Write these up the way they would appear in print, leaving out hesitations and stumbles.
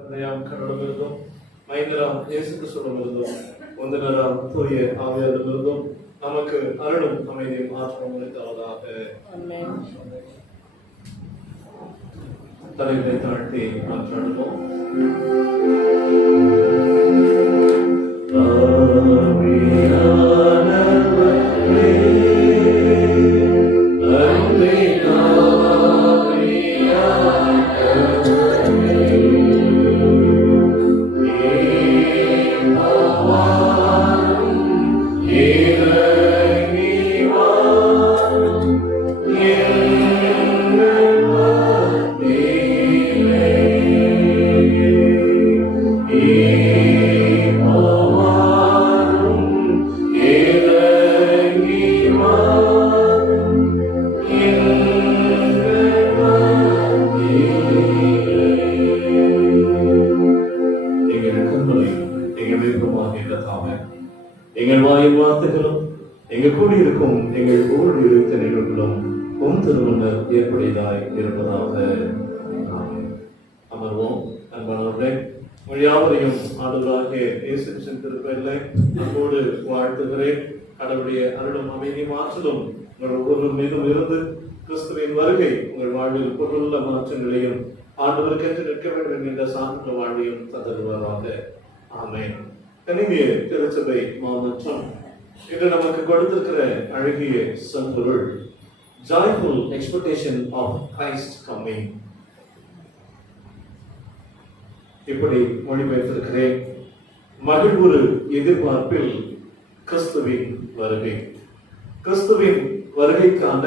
தந்தையாம் கடவுளிலிருந்தும் மைந்தராம் இயேசு கிறிஸ்துவிடமிருந்தும் ஒன்றினராம் தூய ஆவியாரிடமிருந்தும் நமக்கு அருளும் அமைதியும் ஆற்றலும் அளித்தவதாக. தலைகளை தாழ்த்தி மாற்றாடுவோம். எங்கள் வாயின் வார்த்தைகளும் எங்கள் கூடியிருக்கும் எங்கள் ஒவ்வொரு இருத்த நிகழ்வுகளும் உம் திருமணர் ஏற்புடையதாய் இருப்பதாக. அமர்வோம். அன்பானவர்களே, யாவரையும் ஆண்டவராகிய இயேசு கிறிஸ்துவின் திருப்பெயரிலே அன்போடு வாழ்த்துகிறேன். கடவுளுடைய அருளும் அமைதியும் ஆற்றலும் உங்கள் ஒவ்வொரு மீதும் இருந்து கிறிஸ்துவின் வருகை உங்கள் வாழ்வில் பொருளுள்ள மாற்றங்களையும் ஆண்டவருக்கென்று நிற்க வேண்டும் என்கின்ற சான்ற வாழ்வையும் தந்தருவாராக. ஆமென். கனிவிய திருச்சபை மாமன்றம் இன்று நமக்கு கொடுத்திருக்கிற அழகிய சொற்பொருள் joyful expectation of Christ coming. இப்படி மொழிபெயர்த்திருக்கிறேன். மகிழ்வுறு எதிர்பார்ப்பில் கிறிஸ்துவின் வருகை. கிறிஸ்துவின் வருகைக்கான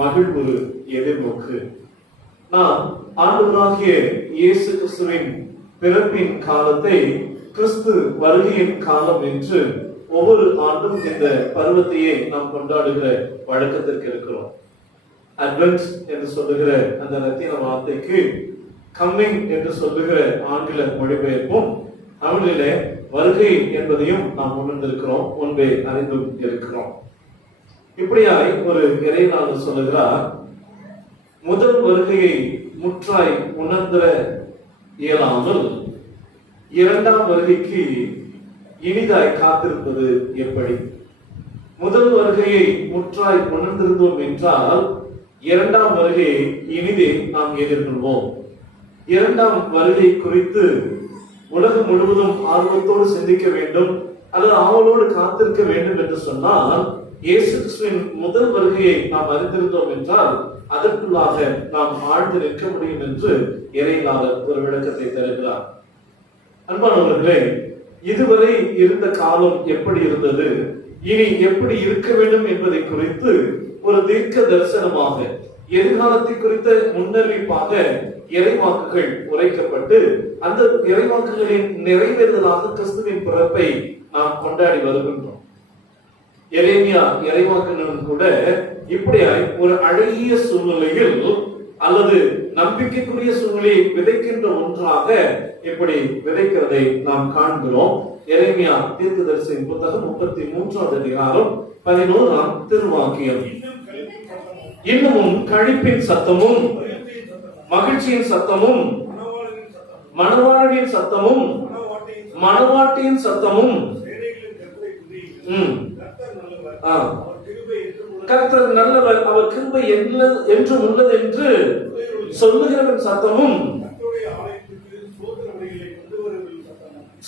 மகிழ்வுறு எதிர்நோக்கு. நாம் ஆண்டவராகிய இயேசு கிறிஸ்துவின் பிறப்பின் காலத்தை கிறிஸ்து வருகையின் காலம் என்று ஒவ்வொரு ஆண்டும் இந்த பருவத்தையே நாம் கொண்டாடுகிற வழக்கத்திற்கு இருக்கிறோம். அட்வென்ட் என்று சொல்லுகிற அந்த லத்தீன வார்த்தைக்கு கம்மிங் என்று சொல்லுகிற ஆங்கில மொழிபெயர்ப்பும் தமிழிலே வருகை என்பதையும் நாம் உணர்ந்திருக்கிறோம், முன்பே அறிந்தும் இருக்கிறோம். இப்படியாய் ஒரு இறைவனாளர் சொல்லுகிறார், முதல் வருகையை முற்றாய் உணர்ந்திட இயலாமல் இரண்டாம் வருகைக்கு இனிதாய் காத்திருப்பது எப்படி? முதல் வருகையை முற்றாய் உணர்ந்திருந்தோம் என்றால் இரண்டாம் வருகையை இனிதே நாம் எதிர்கொள்வோம். இரண்டாம் வருகை குறித்து உலகம் முழுவதும் ஆர்வத்தோடு சிந்திக்க வேண்டும் அல்லது ஆவலோடு காத்திருக்க வேண்டும் என்று சொன்னால் இயேசு கிறிஸ்துவின் முதல் வருகையை நாம் அறிந்திருந்தோம் என்றால் அதற்குள்ளாக நாம் ஆழ்ந்து நிற்க முடியும் என்று இறையினாளர் ஒரு விளக்கத்தை தருகிறார். அன்பானவர்களே, இதுவரை இருந்த காலம் எப்படி இருந்தது, இனி எப்படி இருக்க வேண்டும் என்பதை குறித்து ஒரு தீர்க்க தரிசனமாக எதிர்காலத்தை குறித்த முன்னறிவிப்பாக இறைவாக்குகள் உரைக்கப்பட்டு அந்த இறைவாக்குகளின் நிறைவேறுதலாக கிறிஸ்துவின் பிறப்பை நாம் கொண்டாடி வருகின்றோம். எரேமியா இறைவாக்குகளும் கூட இப்படியாய் ஒரு அழகிய சூழ்நிலையில் அல்லது நம்பிக்கைக்குரிய சூழ்நிலையை விதைக்கின்ற ஒன்றாக இப்படி விதைக்கிறதை நாம் காண்கிறோம். எரேமியா தீர்க்கதரிசியின் புத்தகம் 33வது அதிகாரம் 11ஆம் திருவாக்கியம். இன்னமும் கழிப்பின் சத்தமும் மகிழ்ச்சியின் சத்தமும் மணவாளனின் சத்தமும் மணவாட்டியின் சத்தமும் கர்த்தர் நல்லவர், அவர் கிருபை என்றும் உள்ளது என்று சொல்லுகிறவன் சத்தமும்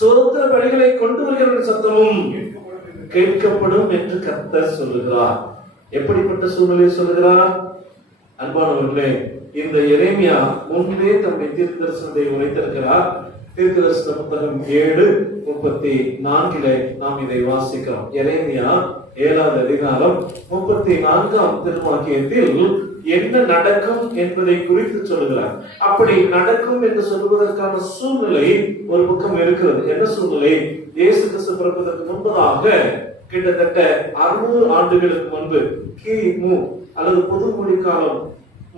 சோதர வழிகளை கொண்டு வருகிறவன் சத்தமும் கேட்கப்படும் என்று கர்த்தர் சொல்லுகிறார். எப்படிப்பட்ட சூழ்நிலை சொல்லுகிறார்? அன்பானவர்களே, இந்த எரேமியா முன்பே தம்முடைய தீர்க்க தரிசனத்தை உரைத்திருக்கிறார். தீர்க்க தரிசன புத்தகம் 7:34 நாம் இதை வாசிக்கிறோம். எரேமியா 7வது அதிகாரம் 34ஆம் திருவாக்கியத்தில் என்ன நடக்கும் என்பதை குறித்து சொல்லுகிறார். அப்படி நடக்கும் என்று சொல்வதற்கான சூழ்நிலை ஒரு பக்கம் இருக்கிறது. என்ன சூழ்நிலை? இயேசு கிறிஸ்து பிறப்பதற்கு முன்பதாக கிட்டத்தட்ட 600 ஆண்டுகளுக்கு முன்பு கிமு அல்லது பொதுமொழி காலம்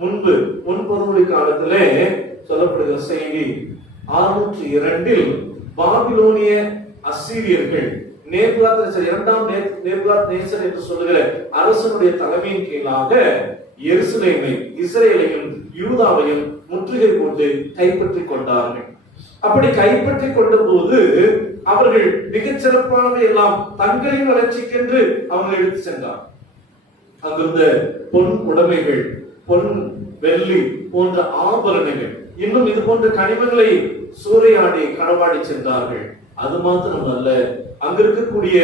முன் பொதுமொழி காலத்திலே சொல்லப்படுகிற செய்தி 602 பாபிலோனிய அசீரியர்கள் இரண்டாம் நேபுகாத்நேசர் என்று சொல்லுகிற அரசனுடைய தலைமையின் கீழாக எருசலேமை, இஸ்ரேலையும் யூதாவையும் முற்றுகை போட்டு கைப்பற்றிக் கொண்டார்கள். அப்படி கைப்பற்றி கொண்ட போது அவர்கள் மிகச் சிறப்பானவை எல்லாம் தங்களின் வளர்ச்சிக்கென்று அவங்க எடுத்து சென்றார். அங்கிருந்த பொன் உடைமைகள், பொன் வெள்ளி போன்ற ஆபரணங்கள், இன்னும் இது போன்ற கனிமங்களை சூறையாடி களவாடி சென்றார்கள். அது மாத்திரம் அல்ல, அங்க இருக்கக்கூடிய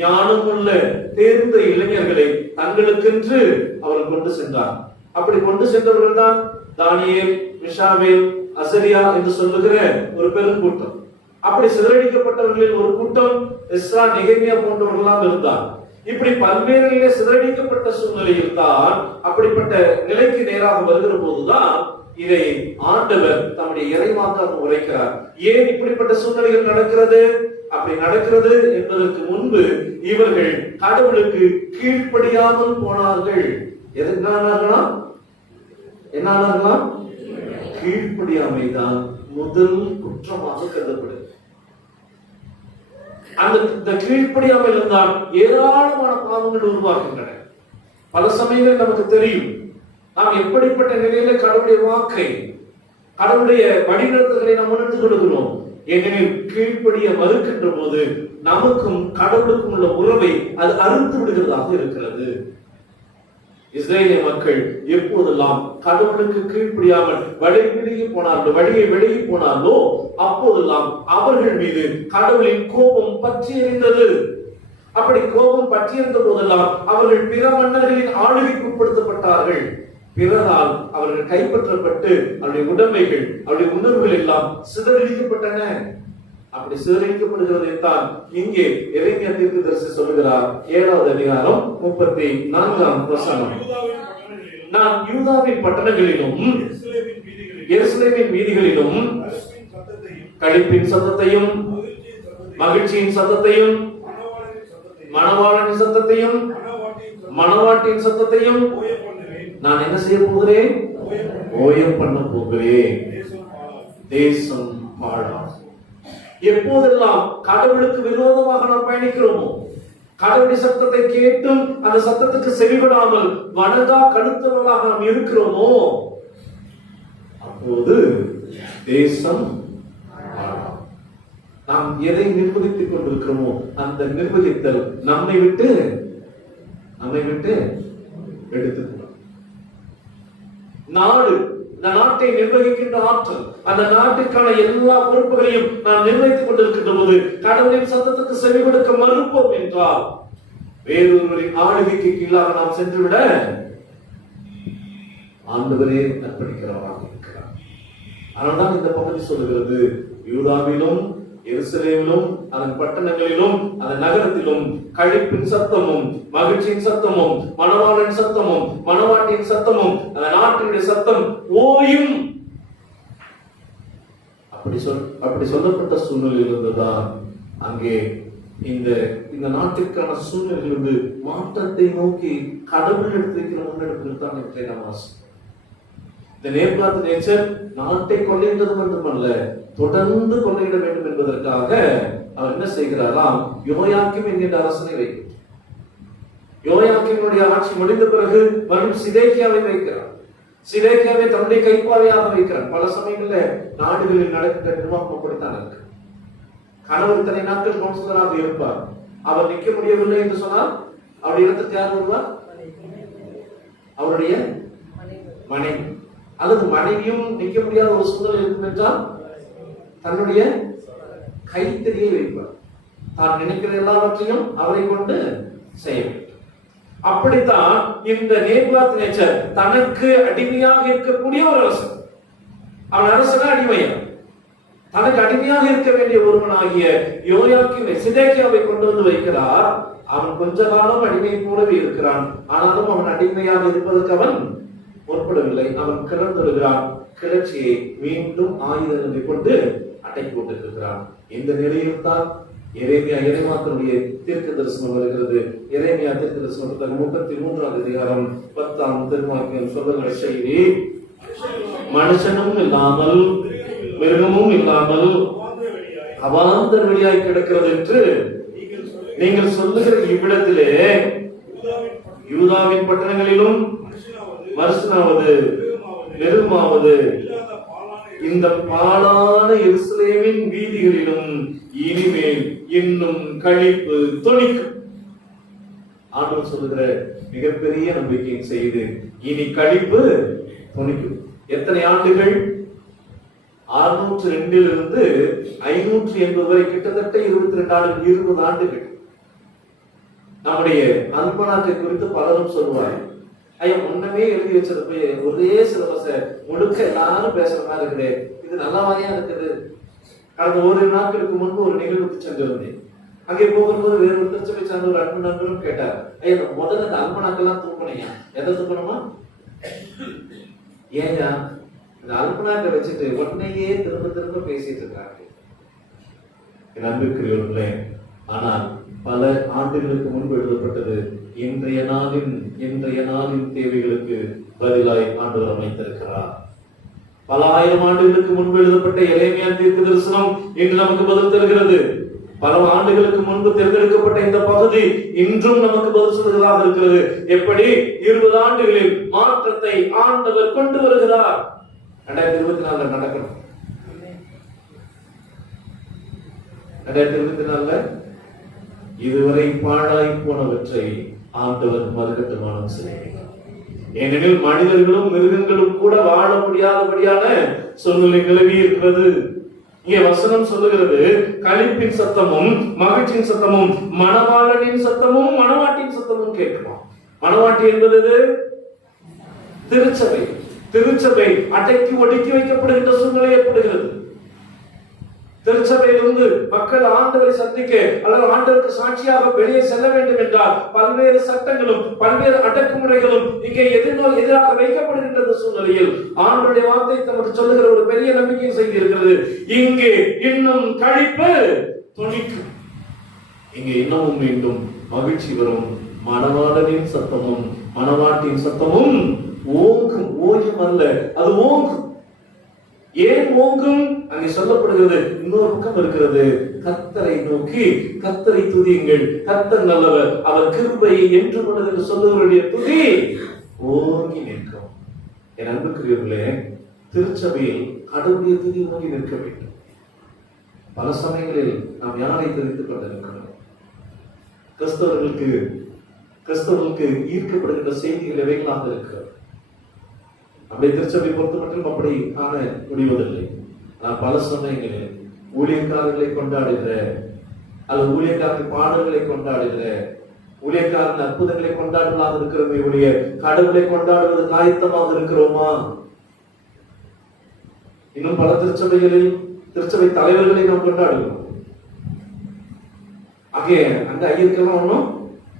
ஞானமுள்ள தேர்ந்த இளைஞர்களை தங்களுக்கென்று அவர் கொண்டு சென்றார். அப்படி கொண்டு சென்றவர்கள் தான் தானியேல், மிஷாவேல், அசரியா என்று சொல்லுகிற ஒரு பெருங்கூட்டம். அப்படி சிதறடிக்கப்பட்டவர்களில் ஒரு கூட்டம் எஸ்ரா, நெகேமியா போன்றவர்களாம் இருந்தார். இப்படி பல்வேறு நிலை சிதறடிக்கப்பட்ட சூழ்நிலையில் தான் அப்படிப்பட்ட நிலைக்கு நேராக வருகிற போதுதான் இதை ஆண்டவர் தம்முடைய இறைவாக்காக உரைக்கிறார். ஏன் இப்படிப்பட்ட சூழ்நிலைகள் நடக்கிறது? அப்படி நடக்கிறது என்பதற்கு முன்பு இவர்கள் கடவுளுக்கு கீழ்ப்படியாமல் போனார்கள். என்ன கீழ்ப்படியாமைதான் முதல் குற்றமாக கருதப்படுது. அந்த கீழ்ப்படியாமல் இருந்தால் ஏராளமான பாவங்கள் உருவாகின்றன. பல சமயங்களில் நமக்கு தெரியும் நாம் எப்படிப்பட்ட நிலையில கடவுளுடைய வாக்கை, கடவுளுடைய வழிநடத்துதலை நாம் உணர்ந்து கொள்கிறோம். ஏனெனில் கீழ்ப்படிய மறுக்கின்ற போது நமக்கும் கடவுளுக்கும் உள்ள உறவை அது அறுத்து விடுகிறதாக இருக்கிறது. இஸ்ரேலிய மக்கள் எப்போதெல்லாம் கடவுளுக்கு கீழ்ப்படியாமல் வழியை விலகி போனார்களோ அப்போதெல்லாம் அவர்கள் மீது கடவுளின் கோபம் பற்றி எறிந்தது. அப்படி கோபம் பற்றி எறிந்த போதெல்லாம் அவர்கள் பிற மன்னர்களின் ஆளுகைக்கு உட்படுத்தப்பட்டார்கள். பிறரால் அவர்கள் கைப்பற்றப்பட்டு அவருடைய உடைமைகள், அவருடைய உணர்வுகள் எல்லாம் சிதறடிக்கப்பட்டன. அப்படி சிதறடிக்கப்படுகிறது தான் இங்கே எரேமியா தீர்க்கதரிசி சொல்லுகிறார். 7வது அதிகாரம் 34ஆம் வசனம். நான் யூதாவின் பட்டணங்களிலும் எருசலேமின் வீதிகளிலும் களிப்பின் சத்தத்தையும் மகிழ்ச்சியின் சத்தத்தையும் மணவாளனின் சத்தத்தையும் மணவாட்டின் சத்தத்தையும் நான் என்ன செய்ய போகிறேன்? ஓயம் பண்ண போகிறேன். தேசம் பாழாம். எப்போதெல்லாம் கடவுளுக்கு விரோதமாக நாம் பயணிக்கிறோமோ, கடவுளுடைய சத்தத்தை கேட்டும் அந்த சத்தத்துக்கு செவிகொடாமல் வணங்கா கழுத்தவர்களாக நாம் இருக்கிறோமோ, அப்போது தேசம் பாழாம். நாம் எதை நிர்வகித்துக் கொண்டிருக்கிறோமோ அந்த நிர்வகித்தல் நம்மை விட்டு எடுத்துக்கொள்ளும். நாடு, இந்த நாட்டை நிர்வகிக்கின்ற ஆற்றல், அந்த நாட்டுக்கான எல்லா பொறுப்புகளையும் நாம் நிர்வகித்துக் கொண்டிருக்கின்ற போது கடவுளின் சத்தத்துக்கு செவி கொடுக்க மறுப்போம் என்றால் வேறொருவரின் ஆளுகைக்கு கீழாக நாம் சென்றுவிட ஆண்டவரே அர்ப்பணிக்கிறவராக இருக்கிறார். அதனால்தான் இந்த பகுதி சொல்லுகிறது, யூதாவிலும் எருசலேமிலும் அதன் பட்டணங்களிலும் அதன் நகரத்திலும் களிப்பின் சத்தமும் மகிழ்ச்சியின் சத்தமும் மணவாளன் சத்தமும் மணவாட்டின் சத்தமும் அந்த நாட்டினுடைய சத்தம் ஓயும். அப்படி சொல்லப்பட்ட சூழ்நிலையில் இருந்துதான் அங்கே இந்த நாட்டிற்கான சூழ்நிலையிலிருந்து மாற்றத்தை நோக்கி கடவுள் எடுத்திருக்கிற முன்னெடுப்பில் தான் இன்றைய நமாஸ். இந்த நேபுகாத்நேச்சர் நாட்டை கொள்ளையிட்டது மட்டுமல்ல, தொடர்ந்து கொள்ளையிட வேண்டும் என்பதற்காக அவர் என்ன செய்கிறாராம்? யோயாக்கீம் என்கின்ற அரசனை வைக்கிறார். யோயாக்கீமுடைய ஆட்சி முடிந்த பிறகு மறுபடியும் சிதேக்கியாவை வைக்கிறார். சிதேக்கியாவை தன்னுடைய கைப்பாவையாக வைக்கிறார். பல சமயங்களில் நாடுகளில் நடக்கின்ற நிர்வாகம் அப்படித்தான் இருக்கு. கணவர் இத்தனை நாட்கள் கவுன்சிலராக இருப்பார். அவர் நிற்க முடியவில்லை என்று சொன்னால் அவருடைய இடத்துக்கு யார் வருவார்? அவருடைய மனைவி. அல்லது மனைவியும் நிற்க முடியாத ஒரு சூழல் இருக்கும் என்றால் தன்னுடைய கைத்தறியை வைப்பார். தான் நினைக்கிற எல்லாவற்றையும் அவரை கொண்டு செய்ய வேண்டும். அப்படித்தான் இந்த நேபுகாத்நேச்சர் தனக்கு அடிமையாக இருக்கக்கூடிய ஒரு அரசன். அவன் அரசன அடிமையா, தனக்கு அடிமையாக இருக்க வேண்டிய ஒருவனாகிய யோயாக்கீமை சிதேக்கியாவை கொண்டு வந்து வைக்கிறார். அவன் கொஞ்ச காலம் அடிமை போலவே இருக்கிறான். ஆனாலும் அவன் அடிமையாக இருப்பதற்கு அவன் முற்படவில்லை. அவன் கிளர்ந்தெழுகிறான். கிளர்ச்சியை மீண்டும் ஆயுதங்களை கொண்டு அடக்கி கொண்டிருக்கிறான். இந்த நிலையில் தான் எரேமியா இறைவாக்கினுடைய தீர்க்க தரிசனம் வருகிறது. எரேமியா தீர்க்க தரிசனம் 33ஆம் அதிகாரம் 10ஆம் திருவாக்கியம் சொல்லுகிற செய்தி, மனுஷனும் இல்லாமல் மிருகமும் இல்லாமல் அவாந்தர வெளியாய் கிடக்கிறது என்று நீங்கள் சொல்லுகிற இவ்விடத்திலே யூதாவின் பட்டணங்களிலும் மனுஷனாவது மிருகமாவது இந்த பாழான எருசலேமின் வீதிகளிலும் இனிமேல் இன்னும் களிப்பு தொனிக்கும். ஆண்டவர் சொல்லுகிற மிகப்பெரிய நம்பிக்கையின் செய்து இனி களிப்பு தொனிக்கும். எத்தனை ஆண்டுகள்? 602 இருந்து 580 வரை, கிட்டத்தட்ட 22 ஆண்டுகள், 20 ஆண்டுகள். நம்முடைய அல்பனாக்கை குறித்து பலரும் சொல்லுவாங்க, ஐயா முன்னமே எழுதி வச்சது ஒரே சிலபஸ முழுக்க எல்லாரும் பேசுற மாதிரி இருக்குது, இது நல்லாவாயா இருக்குது. கடந்த ஒரு நாட்களுக்கு முன்பு ஒரு நிகழ்வுக்கு சென்று வந்தேன். அங்கே போகும்போது வேறு ஒரு திருச்சபை சார்ந்த ஒரு அன்பு நண்பரும் கேட்டார், ஐயா முதல்ல இந்த அல்பனாக்கெல்லாம் தூக்கணையா, எதை தூக்கணுமா? ஏயா இந்த அல்பனாக்கை வச்சுட்டு உடனேயே திரும்ப திரும்ப பேசிட்டு இருக்காங்க. என் அன்புக்குரியவர்களே, ஆனால் பல ஆண்டுகளுக்கு முன்பு எழுதப்பட்டது இன்றைய நாளின் தேவைகளுக்கு பதிலாய் ஆண்டவர் அமைத்திருக்கிறார். பல ஆயிரம் ஆண்டுகளுக்கு முன்பு எழுதப்பட்ட எரேமியா தீர்க்க தரிசனம் இன்று நமக்கு பதில் தருகிறது. பல ஆண்டுகளுக்கு முன்பு தேர்ந்தெடுக்கப்பட்ட இந்த பகுதி இன்றும் நமக்கு பதில் சொல்கிறதாக இருக்கிறது. எப்படி 20 ஆண்டுகளில் மாற்றத்தை ஆண்டவர் கொண்டு வருகிறார். 2024 நடக்கணும். 2024 இதுவரை பாழாய் போனவற்றை ஆண்டவர் மறுகட்டுமானம் செய்கிறார். ஏனெனில் மனிதர்களும் மிருகங்களும் கூட வாழ முடியாதபடியான சூழ்நிலை நிலவி இருக்கிறது. இங்கே வசனம் சொல்லுகிறது, களிப்பின் சத்தமும் மகிழ்ச்சியின் சத்தமும் மணவாளனின் சத்தமும் மணவாட்டின் சத்தமும் கேட்குமா. மணவாட்டி என்பது திருச்சபை. திருச்சபை அடக்கி ஒடுக்கி வைக்கப்படுகின்ற சூழ்நிலை ஏற்படுகிறது. திருச்சபையிலிருந்து மக்கள் ஆண்டவரை சந்திக்க அல்லது ஆண்டவருக்கு சாட்சியாக வெளியே செல்ல வேண்டும் என்றால் பல்வேறு சட்டங்களும் பல்வேறு அடக்குமுறைகளும் இங்கே எதிராக வைக்கப்படுகின்ற சூழ்நிலையில் ஆண்டவருடைய வார்த்தை நமக்கு சொல்லுகிற ஒரு பெரிய நம்பிக்கை செய்தி இருக்கிறது. இங்கே இன்னும் களிப்பு தொனிக்கும். இங்கே இன்னமும் மீண்டும் மகிழ்ச்சி வரும். மணவாளனின் சத்தமும் மணவாட்டின் சத்தமும் ஓங்கும். ஓயும் அல்ல, அது ஓங்கும். ஏன் ஓங்கும்? அங்கே சொல்லப்படுகிறது, இன்னொரு பக்கம் இருக்கிறது, கர்த்தரை நோக்கி கர்த்தரை துதியுங்கள், கர்த்தர் நல்லவர், அவர் கிருபையை என்றும் உள்ளது என்று சொல்லுவருடைய துதி ஓங்கி நிற்கும். என் அன்புக்குரியவர்களே, திருச்சபையில் கடவுளுடைய துதி ஓங்கி நிற்க வேண்டும். பல சமயங்களில் நாம் யாரை தெரிவித்துக் கொண்டிருக்கிறோம்? கிறிஸ்தவர்களுக்கு ஈர்க்கப்படுகின்ற செய்திகள் எவைகளாக இருக்கிறது. நம்முடைய திருச்சபை பொறுத்த மட்டும் அப்படி காண முடிவதில்லை. ஆனால் பல சமயங்களில் ஊழியக்காரர்களை கொண்டாடுகிற அல்லது ஊழியக்காரர்கள் பாடல்களை கொண்டாடுகிற ஊழியக்காரன் அற்புதங்களை கொண்டாடலாக இருக்கிறோமே ஒழிய கடவுளை கொண்டாடுவது ஆயத்தமாக இருக்கிறோமா? இன்னும் பல திருச்சபை தலைவர்களை நாம் கொண்டாடுகிறோம். அங்கே அங்க ஐயருக்கெல்லாம் ஒன்றும்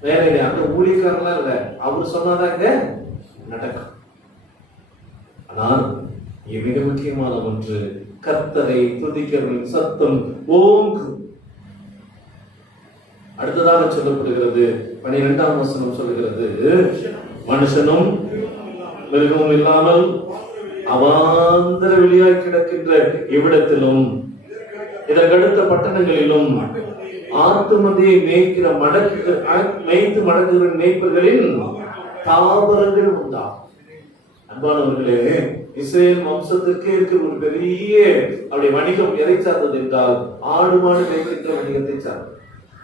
வேலை இல்லை, அங்க ஊழியக்காரன்லாம் இல்லை, அவரு சொன்னாதான் அங்க நடக்கும். ஆனால் மிக முக்கியமான ஒன்று, கர்த்தரை துதிக்கிறவரின் சத்தம் ஓங்கும். அடுத்ததாக சொல்லப்படுகிறது, 12ஆம் வசனம் சொல்லுகிறது, மனுஷனும் மிருகமும் இல்லாமல் அவாந்தர வெளியாய் கிடக்கின்ற இவ்விடத்திலும் இதற்கடுத்த பட்டணங்களிலும் ஆட்டு மந்தையை மேய்த்து மடக்குகிற மேய்ப்பர்களின் தாவரங்கள் உண்டா. அன்பானவர்களே, இஸ்ரேல் வம்சத்திற்கே இருக்கிற ஒரு பெரிய அவருடைய வணிகம் எதை சார்ந்தது என்றால் ஆடு மாடு மேய்க்கின்ற வணிகத்தை சார்ந்தது.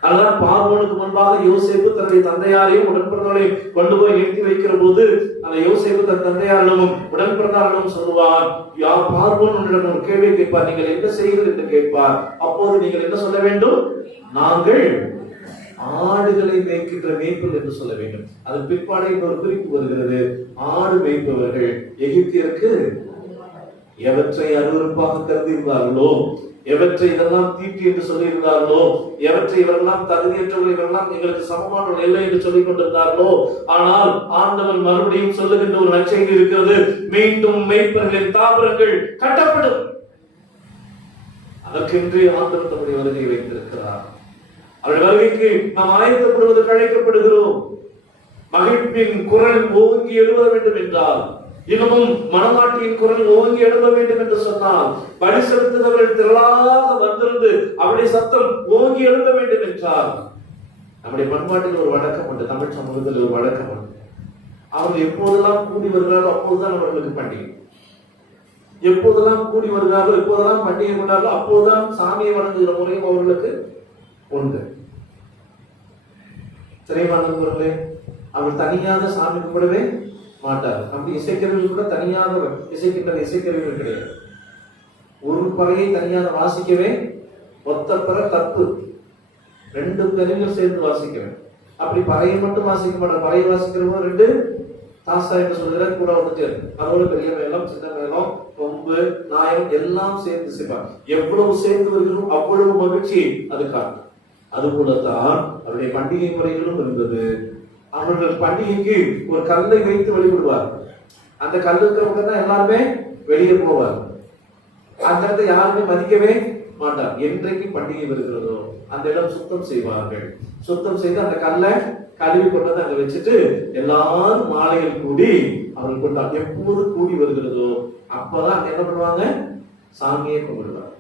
அதனால் பார்வோனுக்கு முன்பாக யோசேப்பு தன்னுடைய தந்தையாரையும் உடன்பிறந்தாரையும் கொண்டு போய் நிறுத்தி வைக்கிற போது அந்த யோசேப்பு தன் தந்தையாரிடமும் உடன்பிறந்தாரிடமும் சொல்லுவார், பார்வோன் உன்னிடம் ஒரு கேள்வி கேட்பார், நீங்கள் என்ன செய்கிறீர்கள் என்று கேட்பார். அப்போது நீங்கள் என்ன சொல்ல வேண்டும்? நாங்கள் ஆடுகளை மேய்க்கின்ற மேய்ப்பல் என்று சொல்ல வேண்டும். அது பிற்பாடு ஒரு குறிப்பு வருகிறது, ஆடு மேய்ப்பவர்கள் எகிப்தியருக்கு எவற்றை அருவருப்பாக கருதியிருந்தார்களோ, எவற்றை இதெல்லாம் தீட்டு என்று சொல்லியிருந்தார்களோ, எவற்றை இவரெல்லாம் தகுதியற்றவர்கள், இவரெல்லாம் எங்களுக்கு சமமானவர்கள் இல்லை என்று சொல்லிக் கொண்டிருந்தார்களோ, ஆனால் ஆண்டவன் மறுபடியும் சொல்லுகின்ற ஒரு நற்செய்தி இருக்கிறது, மீண்டும் மேய்ப்பர்களின் தாவரங்கள் கட்டப்படும். அதற்கென்று ஆண்டவர் தம்முடைய வருகை வைத்திருக்கிறார். அவருடைய வருகைக்கு நாம் ஆயத்தப்படுவதற்கு அழைக்கப்படுகிறோம். மகிழ்வின் குரல் ஓங்கி எழுத வேண்டும் என்றால், இன்னமும் மணவாட்டியின் குரல் ஓங்கி எழுத வேண்டும் என்று சொன்னால், பலி செலுத்துகிறவர்கள் திரளாக வந்திருந்து அவருடைய சத்தம் ஓங்கி எழுத வேண்டும் என்றால், நம்முடைய பண்பாட்டில் ஒரு வழக்கம் உண்டு, தமிழ் சமூகத்தில் ஒரு வழக்கம் உண்டு. அவர்கள் எப்போதெல்லாம் கூடி வருகிறாரோ அப்போதுதான் அவர்களுக்கு பண்டிகை. எப்போதெல்லாம் கூடி வருகிறார்களோ, எப்போதெல்லாம் பண்டிகை கொண்டார்களோ அப்போதுதான் சாமியை வணங்குகிற முறையும் அவர்களுக்கு உண்டு. திரைவானவர்களே, அவர் தனியாக சாமி கும்பிடவே மாட்டார். அப்படி இசைக்கருவிகள் கூட தனியாக இசைக்கின்ற இசைக்கருவிகள் கிடையாது. ஒரு பறையை தனியாக வாசிக்கவே ஒத்த பறை தப்பு, 2 கருவிகள் சேர்ந்து வாசிக்க வேண்டும். அப்படி பறையை மட்டும் வாசிக்க மாட்டார். பறையை வாசிக்கிறவங்க 2 தாசா என்று சொல்கிற கூட ஒன்று அதோட பெரிய மேளம், சின்ன மேளம், கொம்பு, நாயம் எல்லாம் சேர்ந்து செய்வார். எவ்வளவு சேர்ந்து வருகிறோம் அவ்வளவு மகிழ்ச்சி அது காட்டும். அது போலத்தான் அவருடைய பண்டிகை முறைகளும் இருந்தது. அவர்கள் பண்டிகைக்கு ஒரு கல்லை வைத்து வழிபடுவார். அந்த கல் இருக்கிறவங்க தான் எல்லாருமே வெளியே போவார். அந்த இடத்தை யாருமே மதிக்கவே மாட்டார். என்றைக்கு பண்டிகை வருகிறதோ அந்த இடம் சுத்தம் செய்வார்கள். சுத்தம் செய்து அந்த கல்லை கழுவி கொண்டு அங்க வச்சுட்டு எல்லாரும் மாலையில் கூடி அவர்கள் கொண்டாடு. எப்போது கூடி வருகிறதோ அப்பதான் என்ன பண்ணுவாங்க, சாமியை கும்பிடுவார்.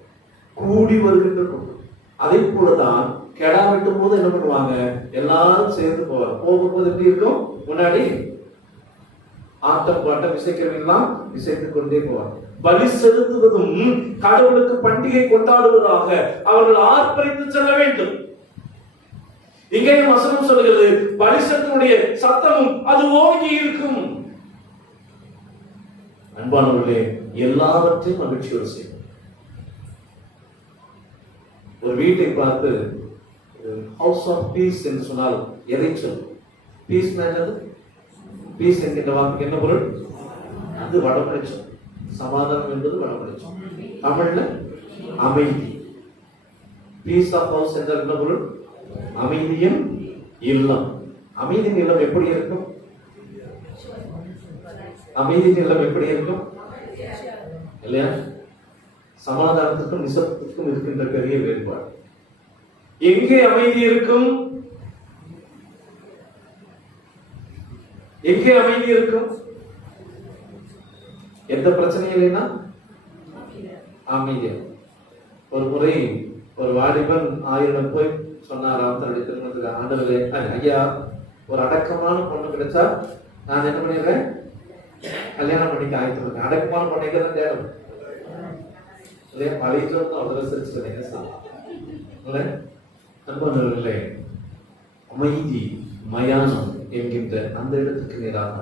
கூடி வருகின்ற கும்பிடு. அதே போலதான் கெடா வெட்டும் போது என்ன பண்ணுவாங்க, எல்லாரும் சேர்ந்து போவார். போகும்போது எப்படி இருக்கும், முன்னாடி ஆட்டம் பாட்டம் இசைக்கிறவெல்லாம் இசைத்துக் கொண்டே போவார். பலி செலுத்துவதும் கடவுளுக்கு பண்டிகை கொண்டாடுவதாக அவர்கள் ஆர்ப்பரித்து செல்ல வேண்டும். இங்கேயும் வசனம் சொல்கிறது, பலி செலுத்தனுடைய சத்தமும் அது ஓங்கி இருக்கும். அன்பானவர்களே, எல்லாவற்றையும் மகிழ்ச்சியோடு செய்யும். ஒரு வீட்டை பார்த்து ஹவுஸ் ஆஃப் பீஸ் என்று சொன்னால் எதை சொல்லும்? பீஸ் என்னது? பீஸ் என்கின்ற வார்த்தைக்கு என்ன பொருள்? அது வடமொழி சொல். சமாதானம் என்பது வடமொழி சொல். தமிழ்ல அமைதி. பீஸ் ஆஃப் ஹவுஸ் என்றால் என்ன பொருள்? அமைதியின் இல்லம். அமைதியின் இல்லம் எப்படி இருக்கும்? அமைதியின் இல்லம் எப்படி இருக்கும் இல்லையா? சமாதானத்துக்கும் நிசப்தத்துக்கும் இருக்கின்ற பெரிய வேறுபாடு. எங்கே அமைதி இருக்கும்? எங்கே அமைதி இருக்கும்? எந்த பிரச்சனையும் இல்லைன்னா அமைதி. ஒரு முறை ஒரு வாலிபன் ஆயிரம் போய் சொன்னாராம் தன்னுடைய திருமணத்துக்கு, ஆண்டவரே, ஐயா, ஒரு அடக்கமான பொண்ணு கிடைச்சா நான் என்ன பண்ணிடுறேன், கல்யாணம் பண்ணிக்க ஆயிட்டு இருக்கேன். அடக்கமான பொண்ணைக்கு தான் தேவை இல்லையா? பழைய அவசரிச்சு அன்பானவர்களே, அமைதி மயானம் என்கின்ற அந்த இடத்துக்கு நேராக